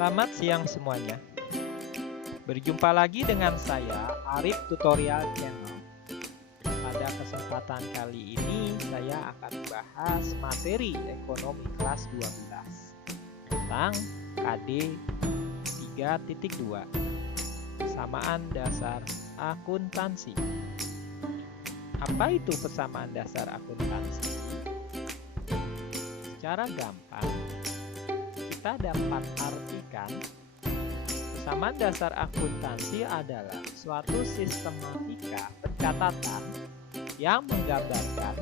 Selamat siang semuanya. Berjumpa lagi dengan saya, Arif Tutorial Channel. Pada kesempatan kali ini, saya akan membahas materi ekonomi kelas 12 tentang KD 3.2, persamaan dasar akuntansi. Apa itu persamaan dasar akuntansi? Secara gampang, kita dapat artikan persamaan dasar akuntansi adalah suatu sistematika pencatatan yang menggambarkan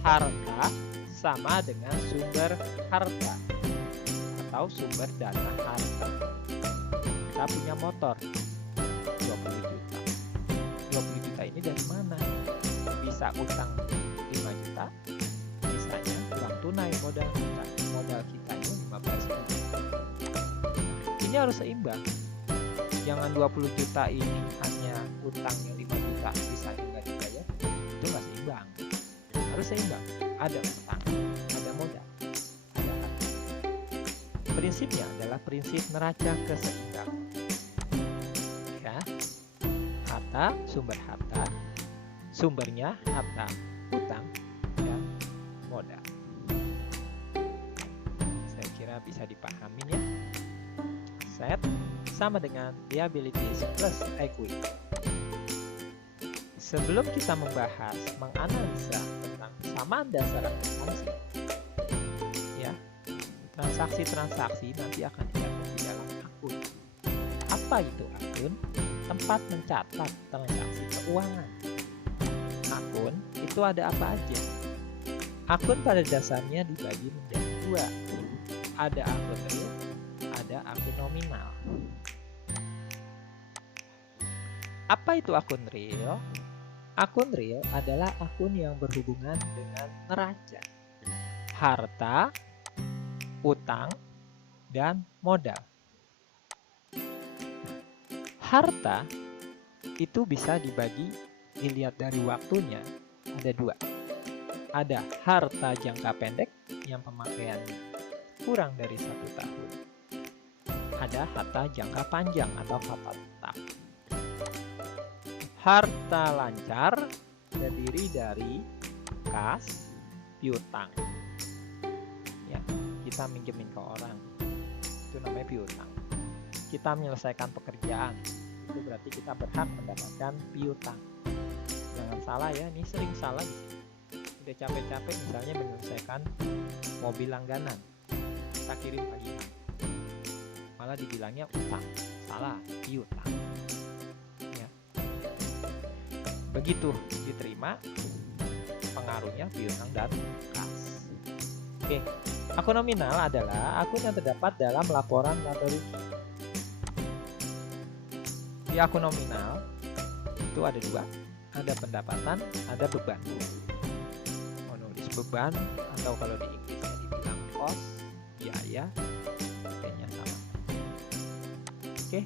harta sama dengan sumber harta atau sumber dana harta. Kita punya motor 20 juta. 20 juta ini dari mana? Bisa utang 5 juta, bisanya uang tunai modal kita. Modal kitanya 15 juta. Ini harus seimbang. Jangan 20 juta ini hanya utangnya 5 juta, bisanya nggak dibayar. Itu nggak seimbang. Harus seimbang. Ada utang, ada modal, ada harta. Prinsipnya adalah prinsip neraca keseimbangan. Ya, harta, sumbernya harta, utang, dan modal. Saya kira bisa dipahamin ya. Aset sama dengan liabilities plus equity. Sebelum kita membahas, menganalisa tentang persamaan dasar akuntansi, ya, transaksi-transaksi nanti akan diatur di dalam akun. Apa itu akun? Tempat mencatat transaksi keuangan. Akun itu ada apa aja? Akun pada dasarnya dibagi menjadi dua. Ada akun real, ada akun nominal. Apa itu akun real? Akun real adalah akun yang berhubungan dengan neraca, harta, utang, dan modal. Harta itu bisa dilihat dari waktunya, ada dua. Ada harta jangka pendek yang pemakaiannya kurang dari 1 tahun. Ada harta jangka panjang atau harta tetap. Harta lancar terdiri dari kas, piutang. Ya, kita minjemin ke orang, itu namanya piutang. Kita menyelesaikan pekerjaan, itu berarti kita berhak mendapatkan piutang. Jangan salah ya, ini sering salah di sini. Udah capek-capek misalnya menyelesaikan mobil langganan, kita kirim tagihan, malah dibilangnya utang. Salah, piutang. Ya. Begitu diterima, pengaruhnya piutang dan kas. Oke, akun nominal adalah akun yang terdapat dalam laporan laba rugi. Di akun nominal itu ada dua, ada pendapatan, ada beban. Menulis beban atau kalau di Inggrisnya dibilang cost, biaya, kayaknya sama. Oke,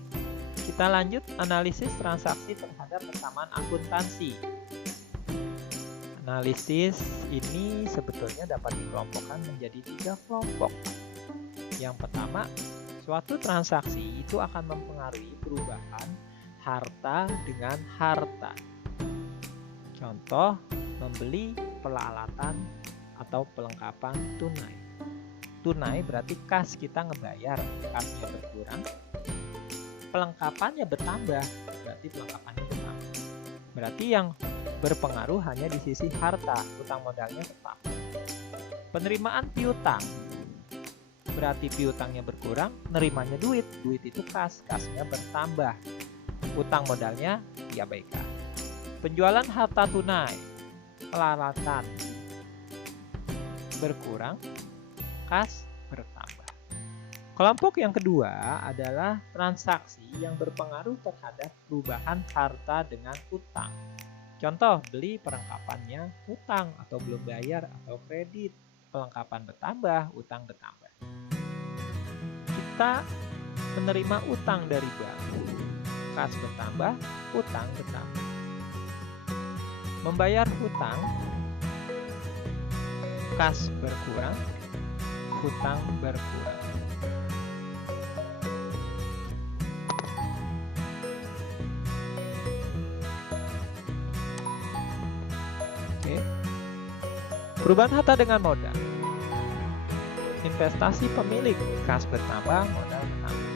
kita lanjut analisis transaksi terhadap persamaan akuntansi. Analisis ini sebetulnya dapat dikelompokkan menjadi 3 kelompok. Yang pertama, suatu transaksi itu akan mempengaruhi perubahan harta dengan harta. Contoh, membeli peralatan atau perlengkapan tunai. Tunai berarti kas kita ngebayar, kasnya berkurang. Pelengkapannya bertambah, berarti pelengkapannya bertambah. Berarti yang berpengaruh hanya di sisi harta, utang modalnya tetap. Penerimaan piutang, berarti piutangnya berkurang, nerimanya duit, duit itu kas, kasnya bertambah. Utang modalnya diabaikan. Penjualan harta tunai, peralatan berkurang, kas bertambah. Kelompok yang kedua adalah transaksi yang berpengaruh terhadap perubahan harta dengan utang. Contoh, beli perlengkapannya utang atau belum bayar atau kredit. Perlengkapan bertambah, utang bertambah. Kita menerima utang dari bank. Kas bertambah, utang bertambah. Membayar hutang, kas berkurang, hutang berkurang. Oke. Perubahan harta dengan modal. Investasi pemilik, kas bertambah, modal bertambah.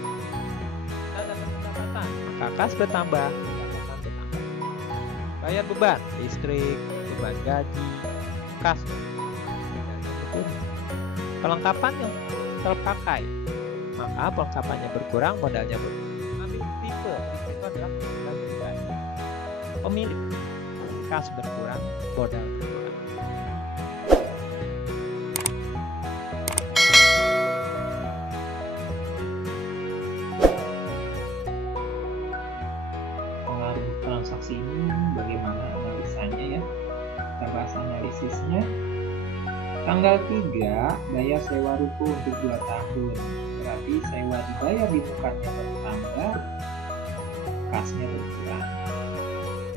Kita dapat pendapatan, maka kas bertambah, pendapatan bertambah. Bayar beban, listrik, beban gaji, kas berkurang. Perlengkapan yang terpakai, maka perlengkapannya berkurang, modalnya berkurang. Ambil tipe itu adalah kebutuhan pribadi. Pemilik, kas berkurang, modal berkurang. Pengaruh transaksi ini bagaimana analisanya ya? Kita bahas analisisnya. Tanggal 3 bayar sewa ruko untuk 2 tahun. Berarti sewa dibayar di mukanya bertambah, kasnya berkurang.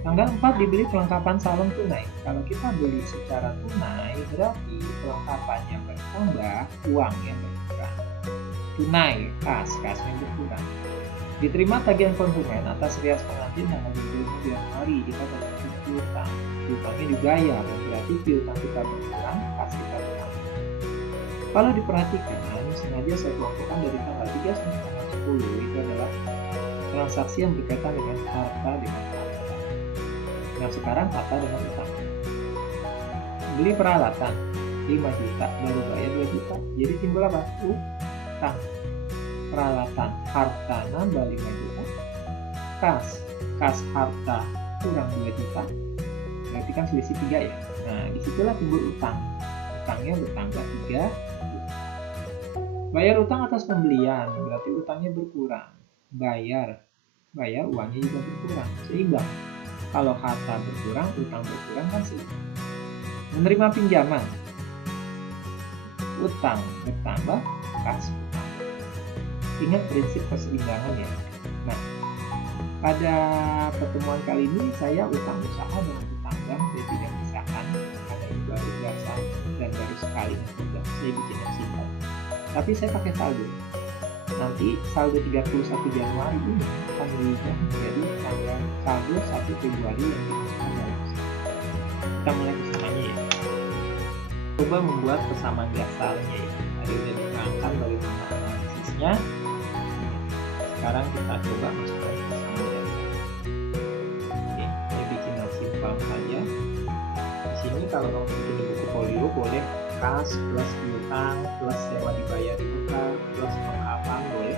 Tanggal 4 dibeli perlengkapan salon tunai. Kalau kita beli secara tunai berarti perlengkapannya bertambah, uangnya berkurang. Tunai, kasnya berkurang. Diterima tagihan konsumen atas rias pengantin tanggal 25 Januari, kita dapat piutang. Piutangnya dibayar, berarti piutang kita berkurang, kas kita berkurang. Kalau diperhatikan, sengaja saya kelompokkan dari tanggal 3 sampai tanggal 10, itu adalah transaksi yang berkaitan dengan harta dengan harta. Nah sekarang harta dengan utang. Beli peralatan 5 juta, baru bayar 2 juta, jadi timbul apa? Utang. Peralatan harta nambah 5 juta, kas harta kurang 2 juta, berarti kan selisih 3 ya. Nah disitulah timbul utang, utangnya bertambah 3 juta. Bayar utang atas pembelian, berarti utangnya berkurang. Bayar uangnya juga berkurang, seimbang. Kalau harta berkurang, utang berkurang kan seimbang. Menerima pinjaman, utang bertambah, kas bertambah. Ingat prinsip keseimbangan ya. Nah, pada pertemuan kali ini saya utang usaha dengan utang bank saya tidak pisahkan karena ini baru biasa dan baru sekali mencoba. Saya bikin yang simpel. Tapi saya pakai saldo. Nanti saldo 31 Januari ini akan berubah menjadi tanggal saldo 1 Februari yang dimasukkan dalam usaha. Kita mulai kesamanya ya. Coba membuat persamaan dasarnya ya. Tadi sudah diterangkan bagaimana analisisnya. Sekarang kita coba masukkan persamaan dasar. Oke, saya bikin yang simpel saja. Di sini kalau kamu bikin di buku folio boleh kas plus piutang plus sewa dibayar di muka plus perlengkapan boleh.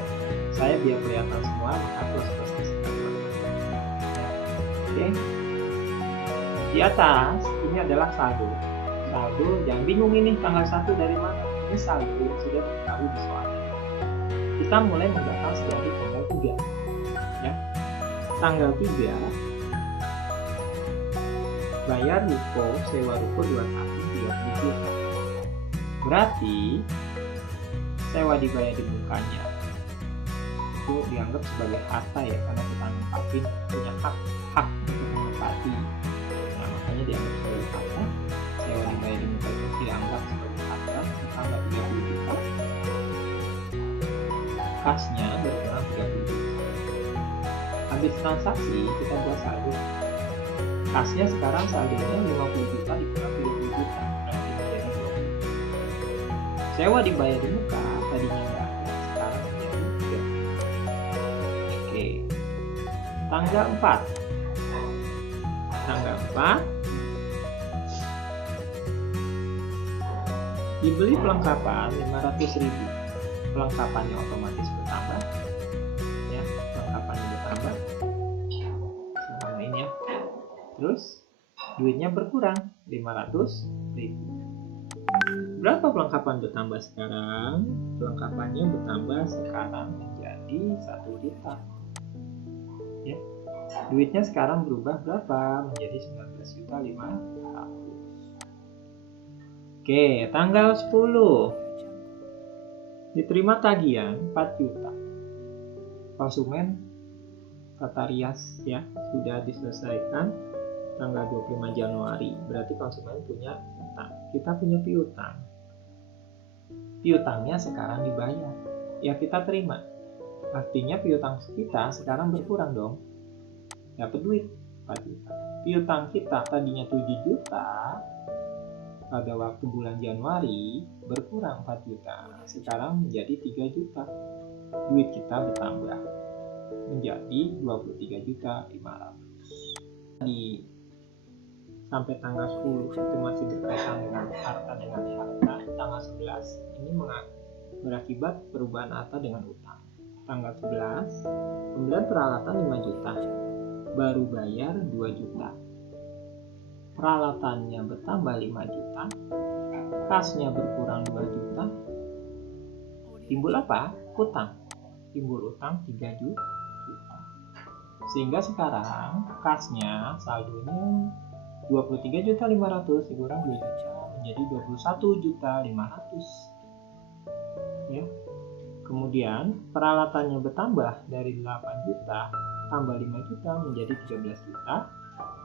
Saya biar kelihatan semua maka plus disebutkan. Oke. Di atas ini adalah saldo. Saldo jangan bingung ini tanggal 1 dari mana. Ini saldo yang sudah diketahui di soal. Kita mulai mendaftar dari tanggal 3 ya. Tanggal 3 bayar ruko, sewa ruko 2 tahun 30 juta. Berarti sewa dibayar di mukanya itu dianggap sebagai harta ya, karena kita nempatin punya hak untuk menempati. Nah makanya dianggap sebagai harta. Sewa dibayar di muka itu dianggap sebagai harta, ditambah 30 juta. Kasnya berkurang 30 juta. Habis transaksi kita buat saldo. Kasnya sekarang saldonya 50 juta dikurang 30 juta, berarti menjadi 20 juta. Sewa dibayar di muka tadinya enggak ada, sekarang menjadi 3. Oke. Tanggal 4. Tanggal 4 dibeli perlengkapan 500.000. Perlengkapannya otomatis bertambah ya, perlengkapannya bertambah sama ini ya. Terus duitnya berkurang 500.000. Berapa perlengkapan bertambah sekarang? Perlengkapannya bertambah sekarang menjadi 1 juta ya. Duitnya sekarang berubah berapa? Menjadi 19.500.000. Oke, tanggal 10 diterima tagihan 4 juta. Konsumen tata rias ya sudah diselesaikan tanggal 25 Januari. Berarti konsumen punya utang. Kita punya piutang. Piutangnya sekarang dibayar. Ya kita terima. Artinya piutang kita sekarang berkurang dong. Dapat duit 4 juta. Piutang kita tadinya 7 juta pada waktu bulan Januari berkurang 4 juta, sekarang menjadi 3 juta. Duit kita bertambah menjadi 23.500.000. Sampai tanggal 10 itu masih berkaitan dengan harta. Tanggal 11 ini berakibat perubahan harta dengan utang. Tanggal 11 pembelian peralatan 5 juta, baru bayar 2 juta. Peralatannya bertambah 5 juta, kasnya berkurang 2 juta. Timbul apa? Utang. Timbul utang 3 juta. Sehingga sekarang kasnya saldonya 23.500.000 dikurang 2 juta menjadi 21.500.000. Ya. Kemudian peralatannya bertambah dari 8 juta tambah 5 juta menjadi 13 juta.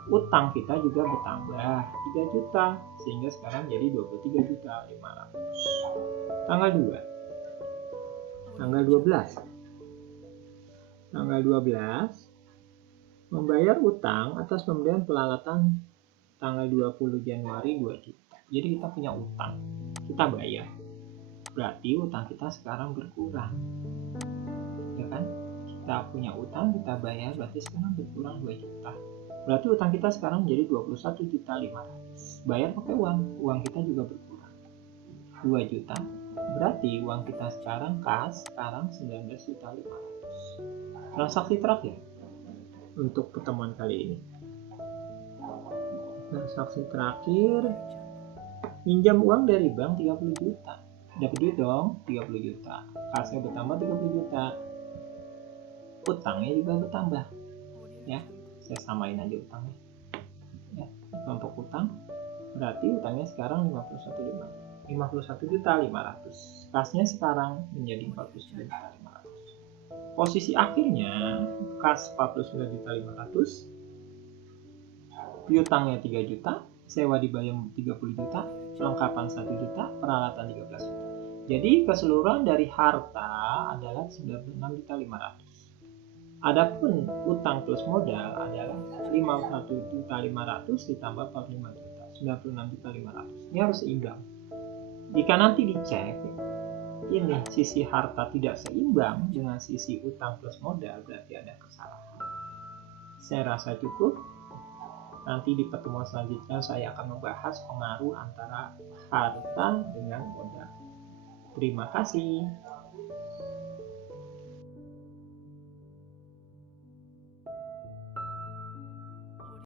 Utang kita juga bertambah 3 juta sehingga sekarang jadi 23.500.000. Tanggal 2. Tanggal 12 membayar utang atas pembelian peralatan tanggal 20 Januari 2 juta. Jadi kita punya utang, kita bayar. Berarti utang kita sekarang berkurang. Ya kan? Kita punya utang, kita bayar, berarti sekarang berkurang 2 juta. Berarti utang kita sekarang menjadi 21.500.000. Bayar pakai uang kita juga berkurang 2 juta. Berarti uang kita sekarang kas sekarang 19.500.000. Transaksi terakhir untuk pertemuan kali ini. Transaksi terakhir, pinjam uang dari bank 30 juta. Dapat duit dong 30 juta. Kasnya bertambah 30 juta. Utangnya juga bertambah. Ya, saya samain aja utangnya. Ya, kelompok utang berarti utangnya sekarang 51.500.000. Kasnya sekarang menjadi 49.500.000. Posisi akhirnya kas 49.500.000, piutangnya 3 juta, sewa dibayar 30 juta, perlengkapan 1 juta, peralatan 13 juta. Jadi keseluruhan dari harta adalah 96.500.000. Adapun utang plus modal adalah 51.500.000 ditambah 45 juta, 96.500.000. Ini harus seimbang. Jika nanti dicek ini sisi harta tidak seimbang dengan sisi utang plus modal, berarti ada kesalahan. Saya rasa cukup. Nanti di pertemuan selanjutnya saya akan membahas pengaruh antara harta dengan modal. Terima kasih.